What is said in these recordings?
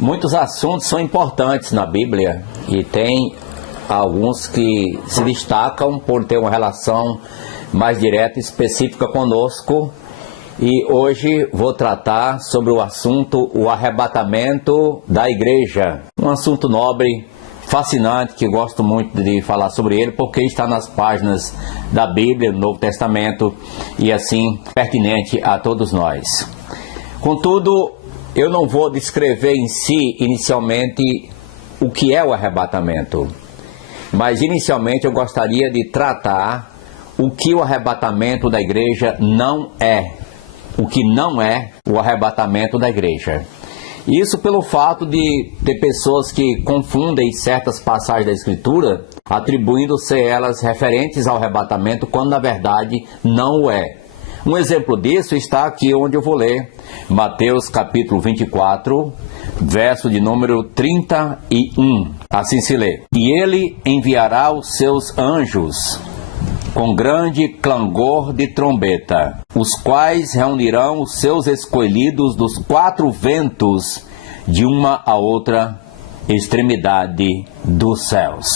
Muitos assuntos são importantes na Bíblia e tem alguns que se destacam por ter uma relação mais direta e específica conosco. E hoje vou tratar sobre o assunto o arrebatamento da igreja. Um assunto nobre, fascinante, que gosto muito de falar sobre ele porque está nas páginas da Bíblia, do Novo Testamento, e assim pertinente a todos nós. Contudo, eu não vou descrever em si, inicialmente, o que é o arrebatamento. Mas, inicialmente, eu gostaria de tratar o que o arrebatamento da igreja não é. O que não é o arrebatamento da igreja. Isso pelo fato de ter pessoas que confundem certas passagens da Escritura, atribuindo-se elas referentes ao arrebatamento, quando na verdade não o é. Um exemplo disso está aqui onde eu vou ler, Mateus capítulo 24, verso de número 31. Assim se lê: E ele enviará os seus anjos com grande clangor de trombeta, os quais reunirão os seus escolhidos dos quatro ventos, de uma a outra extremidade dos céus.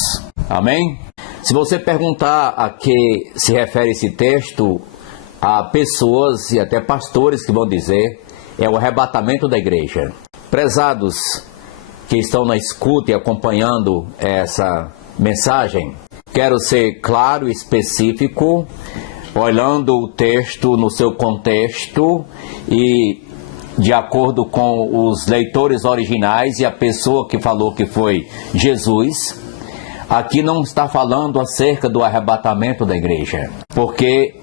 Amém? Se você perguntar a que se refere esse texto, há pessoas e até pastores que vão dizer é o arrebatamento da igreja. Prezados que estão na escuta e acompanhando essa mensagem, quero ser claro e específico, olhando o texto no seu contexto e de acordo com os leitores originais e a pessoa que falou que foi Jesus. Aqui não está falando acerca do arrebatamento da igreja, porque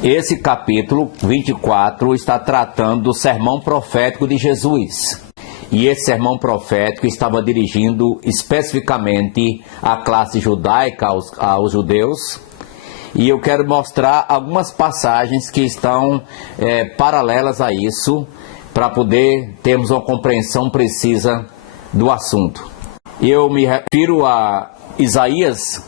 esse capítulo 24 está tratando do sermão profético de Jesus. E esse sermão profético estava dirigindo especificamente à classe judaica, aos judeus. E eu quero mostrar algumas passagens que estão paralelas a isso, para poder termos uma compreensão precisa do assunto. Eu me refiro a Isaías,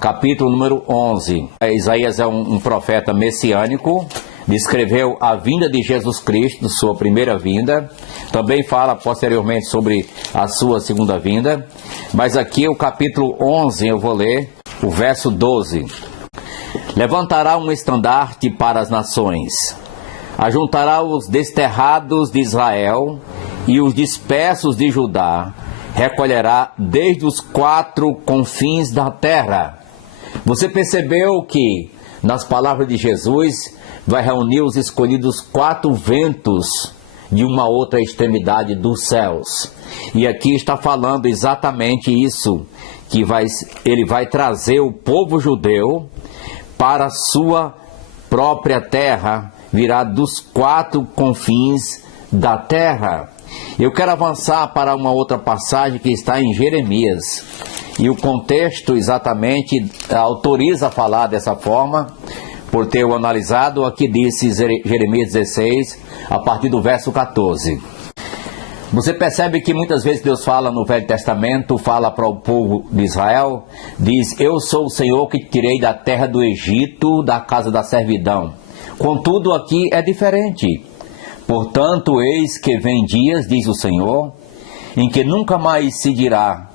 capítulo número 11. Isaías é um profeta messiânico, descreveu a vinda de Jesus Cristo, sua primeira vinda. Também fala posteriormente sobre a sua segunda vinda. Mas aqui o capítulo 11, eu vou ler o verso 12. Levantará um estandarte para as nações, ajuntará os desterrados de Israel e os dispersos de Judá, recolherá desde os quatro confins da terra. Você percebeu que nas palavras de Jesus vai reunir os escolhidos quatro ventos de uma outra extremidade dos céus. E aqui está falando exatamente isso, que ele vai trazer o povo judeu para a sua própria terra, virá dos quatro confins da terra. Eu quero avançar para uma outra passagem que está em Jeremias. E o contexto exatamente autoriza a falar dessa forma, por ter o analisado. Aqui disse Jeremias 16, a partir do verso 14. Você percebe que muitas vezes Deus fala no Velho Testamento, fala para o povo de Israel, diz: eu sou o Senhor que te tirei da terra do Egito, da casa da servidão. Contudo, aqui é diferente. Portanto, eis que vem dias, diz o Senhor, em que nunca mais se dirá,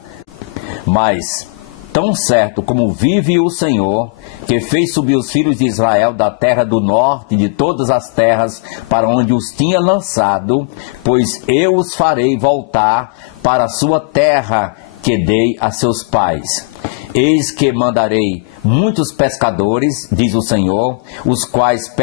mas tão certo como vive o Senhor, que fez subir os filhos de Israel da terra do norte, de todas as terras, para onde os tinha lançado, pois eu os farei voltar para a sua terra, que dei a seus pais. Eis que mandarei muitos pescadores, diz o Senhor, os quais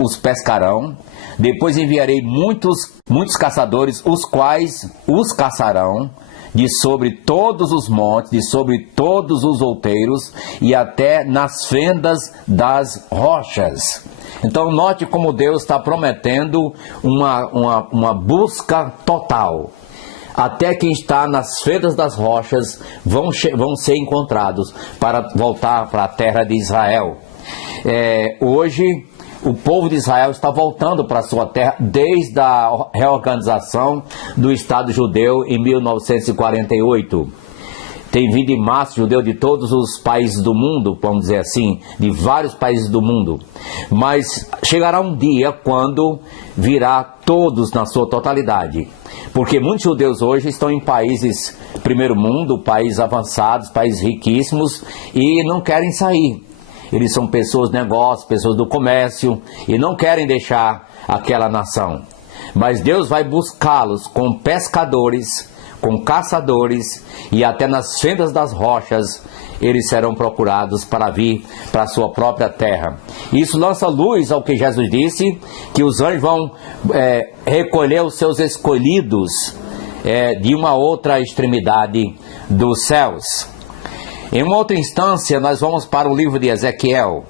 os pescarão. Depois enviarei muitos caçadores, os quais os caçarão, de sobre todos os montes, de sobre todos os outeiros, e até nas fendas das rochas. Então note como Deus está prometendo uma busca total. Até quem está nas fendas das rochas vão ser encontrados para voltar para a terra de Israel. Hoje o povo de Israel está voltando para a sua terra desde a reorganização do Estado judeu em 1948. tem vindo em massa judeu de todos os países do mundo, vamos dizer assim, de vários países do mundo. Mas chegará um dia quando virá todos na sua totalidade. Porque muitos judeus hoje estão em países primeiro mundo, países avançados, países riquíssimos, e não querem sair. Eles são pessoas de negócio, pessoas do comércio, e não querem deixar aquela nação. Mas Deus vai buscá-los com pescadores, com caçadores, e até nas fendas das rochas eles serão procurados para vir para a sua própria terra. Isso lança luz ao que Jesus disse, que os anjos vão recolher os seus escolhidos de uma outra extremidade dos céus. Em uma outra instância, nós vamos para o livro de Ezequiel.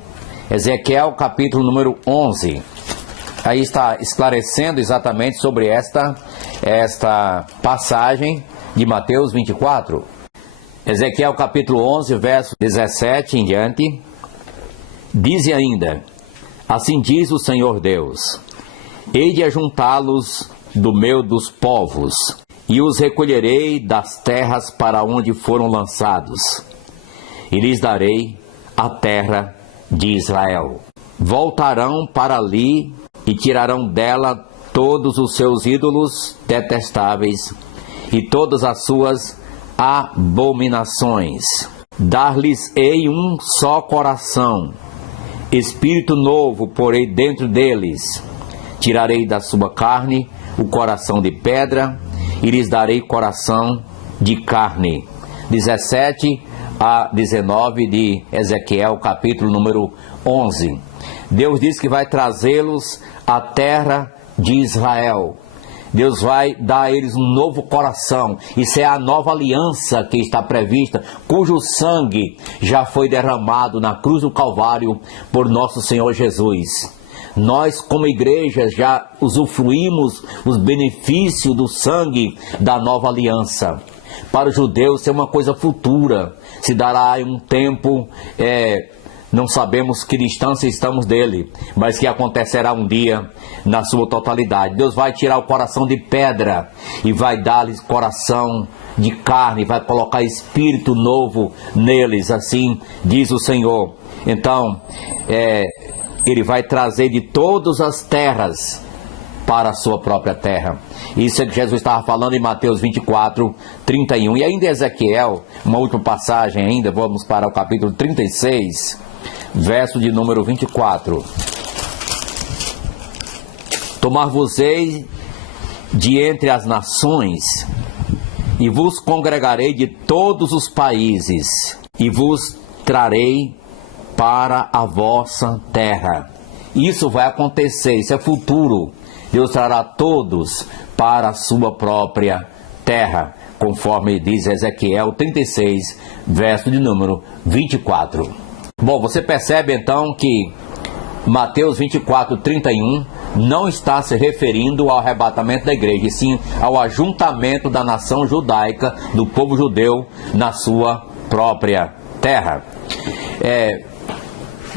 Ezequiel, capítulo número 11. Aí está esclarecendo exatamente sobre esta passagem de Mateus 24. Ezequiel capítulo 11, verso 17 em diante. Diz ainda: assim diz o Senhor Deus: hei de ajuntá-los do meio dos povos, e os recolherei das terras para onde foram lançados, e lhes darei a terra de Israel. Voltarão para ali e tirarão dela todos os seus ídolos detestáveis e todas as suas abominações. Dar-lhes-ei um só coração, espírito novo porei dentro deles. Tirarei da sua carne o coração de pedra e lhes darei coração de carne. 17 a 19 de Ezequiel, capítulo número 11. Deus diz que vai trazê-los à terra de Israel. Deus vai dar a eles um novo coração. Isso é a nova aliança que está prevista, cujo sangue já foi derramado na cruz do Calvário por nosso Senhor Jesus. Nós, como igreja, já usufruímos os benefícios do sangue da nova aliança. Para os judeus, isso é uma coisa futura. Se dará um tempo, não sabemos que distância estamos dele, mas que acontecerá um dia na sua totalidade. Deus vai tirar o coração de pedra e vai dar-lhes coração de carne, vai colocar espírito novo neles, assim diz o Senhor. Então, ele vai trazer de todas as terras para a sua própria terra. Isso é que Jesus estava falando em Mateus 24, 31. E ainda em Ezequiel, uma última passagem ainda, vamos para o capítulo 36, verso de número 24. Tomar-vos-ei de entre as nações, e vos congregarei de todos os países, e vos trarei para a vossa terra. Isso vai acontecer, isso é futuro. Deus trará todos para a sua própria terra, conforme diz Ezequiel 36, verso de número 24. Bom, você percebe então que Mateus 24, 31 não está se referindo ao arrebatamento da igreja, e sim ao ajuntamento da nação judaica, do povo judeu, na sua própria terra.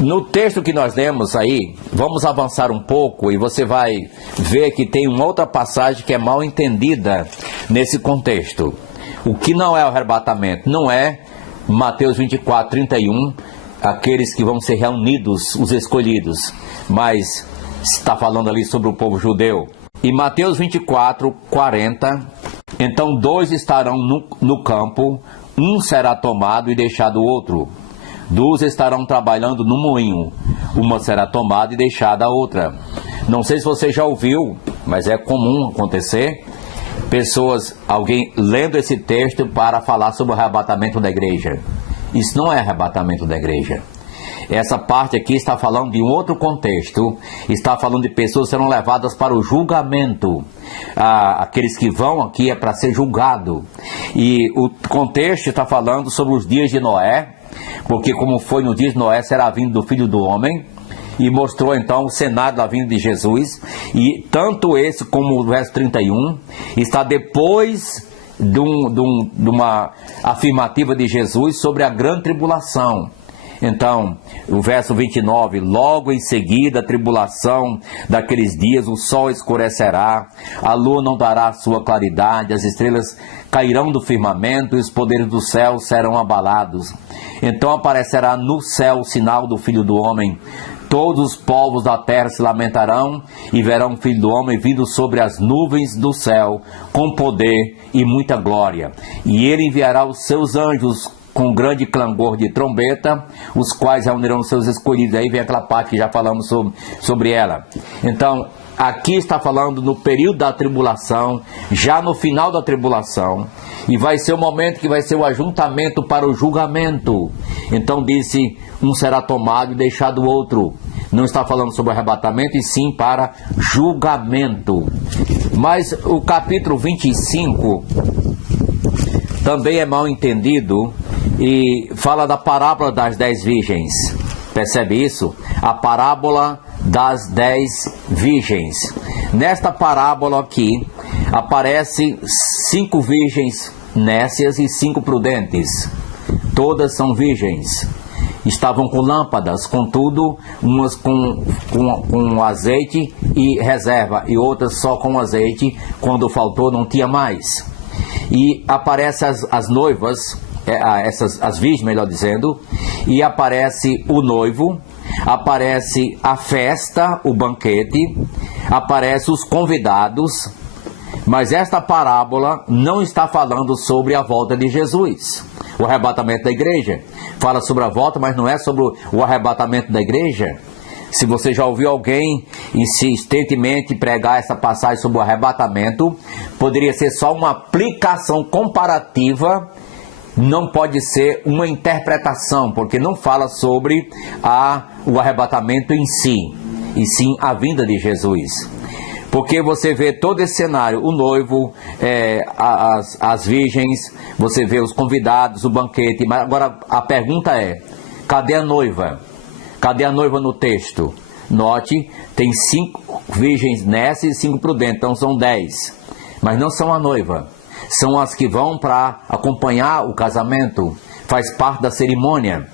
No texto que nós lemos aí, vamos avançar um pouco e você vai ver que tem uma outra passagem que é mal entendida nesse contexto. O que não é o arrebatamento? Não é Mateus 24, 31, aqueles que vão ser reunidos, os escolhidos, mas está falando ali sobre o povo judeu. Em Mateus 24, 40, então 2 estarão no campo, um será tomado e deixado o outro. 2 estarão trabalhando no moinho, uma será tomada e deixada a outra. Não sei se você já ouviu, mas é comum acontecer, alguém lendo esse texto para falar sobre o arrebatamento da igreja. Isso não é arrebatamento da igreja. Essa parte aqui está falando de um outro contexto, está falando de pessoas que serão levadas para o julgamento. Aqueles que vão aqui é para ser julgado. E o contexto está falando sobre os dias de Noé, porque como foi no dia de Noé, será a vinda do Filho do Homem, e mostrou então o cenário da vinda de Jesus, e tanto esse como o verso 31, está depois de uma afirmativa de Jesus sobre a grande tribulação. Então, o verso 29, logo em seguida a tribulação daqueles dias, o sol escurecerá, a lua não dará sua claridade, as estrelas cairão do firmamento e os poderes do céu serão abalados. Então aparecerá no céu o sinal do Filho do Homem. Todos os povos da terra se lamentarão e verão o Filho do Homem vindo sobre as nuvens do céu, com poder e muita glória. E ele enviará os seus anjos com grande clangor de trombeta, os quais reunirão os seus escolhidos. Aí vem aquela parte que já falamos sobre ela. Então, aqui está falando no período da tribulação, já no final da tribulação, e vai ser o momento que vai ser o ajuntamento para o julgamento. Então disse, um será tomado e deixado o outro. Não está falando sobre arrebatamento, e sim para julgamento. Mas o capítulo 25 também é mal entendido e fala da parábola das 10 virgens. Percebe isso? A parábola das 10 virgens. Nesta parábola aqui, aparece 5 virgens nécias e 5 prudentes. Todas são virgens. Estavam com lâmpadas, contudo, umas com azeite e reserva, e outras só com azeite, quando faltou não tinha mais. E aparecem as noivas, as virgens, melhor dizendo, e aparece o noivo, aparece a festa, o banquete, aparece os convidados, mas esta parábola não está falando sobre a volta de Jesus, o arrebatamento da igreja. Fala sobre a volta, mas não é sobre o arrebatamento da igreja. Se você já ouviu alguém insistentemente pregar essa passagem sobre o arrebatamento, poderia ser só uma aplicação comparativa, não pode ser uma interpretação, porque não fala sobre o arrebatamento em si, e sim a vinda de Jesus. Porque você vê todo esse cenário, o noivo, as virgens, você vê os convidados, o banquete. Mas agora a pergunta é, cadê a noiva? Cadê a noiva no texto? Note, tem 5 virgens nécias e 5 prudentes, então são 10. Mas não são a noiva, são as que vão para acompanhar o casamento, faz parte da cerimônia.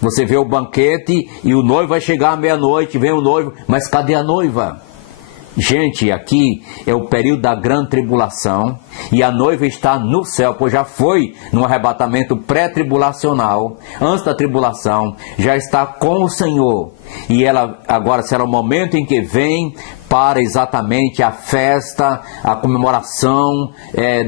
Você vê o banquete e o noivo vai chegar à meia-noite, vem o noivo, mas cadê a noiva? Gente, aqui é o período da grande tribulação e a noiva está no céu, pois já foi no arrebatamento pré-tribulacional, antes da tribulação, já está com o Senhor. E ela agora será o momento em que vem para exatamente a festa, a comemoração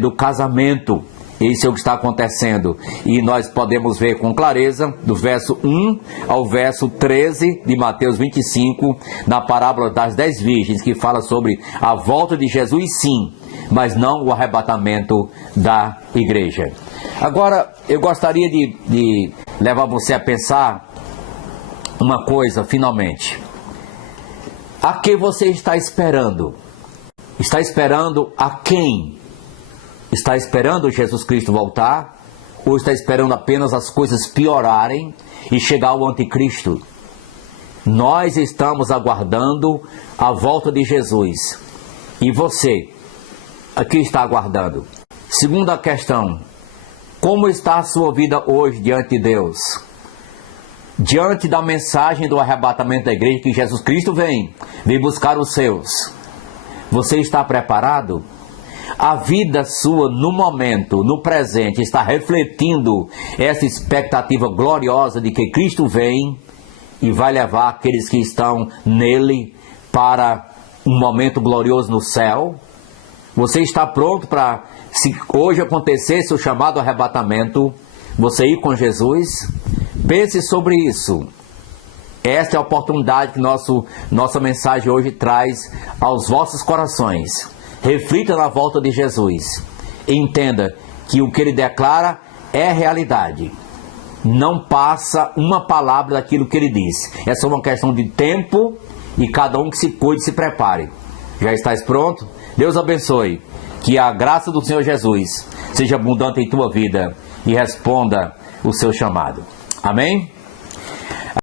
do casamento. Isso é o que está acontecendo. E nós podemos ver com clareza, do verso 1 ao verso 13 de Mateus 25, na parábola das 10 virgens, que fala sobre a volta de Jesus, sim, mas não o arrebatamento da igreja. Agora, eu gostaria de levar você a pensar uma coisa, finalmente. A que você está esperando? Está esperando a quem? Está esperando Jesus Cristo voltar? Ou está esperando apenas as coisas piorarem e chegar o anticristo? Nós estamos aguardando a volta de Jesus. E você, aqui está aguardando? Segunda questão, como está a sua vida hoje diante de Deus? Diante da mensagem do arrebatamento da igreja, que Jesus Cristo vem buscar os seus. Você está preparado? A vida sua no momento, no presente, está refletindo essa expectativa gloriosa de que Cristo vem e vai levar aqueles que estão nele para um momento glorioso no céu? Você está pronto para, se hoje acontecesse o chamado arrebatamento, você ir com Jesus? Pense sobre isso. Esta é a oportunidade que nossa mensagem hoje traz aos vossos corações. Reflita na volta de Jesus. E entenda que o que ele declara é realidade. Não passa uma palavra daquilo que ele diz. É só uma questão de tempo e cada um que se cuide e se prepare. Já estás pronto? Deus abençoe. Que a graça do Senhor Jesus seja abundante em tua vida e responda o seu chamado. Amém?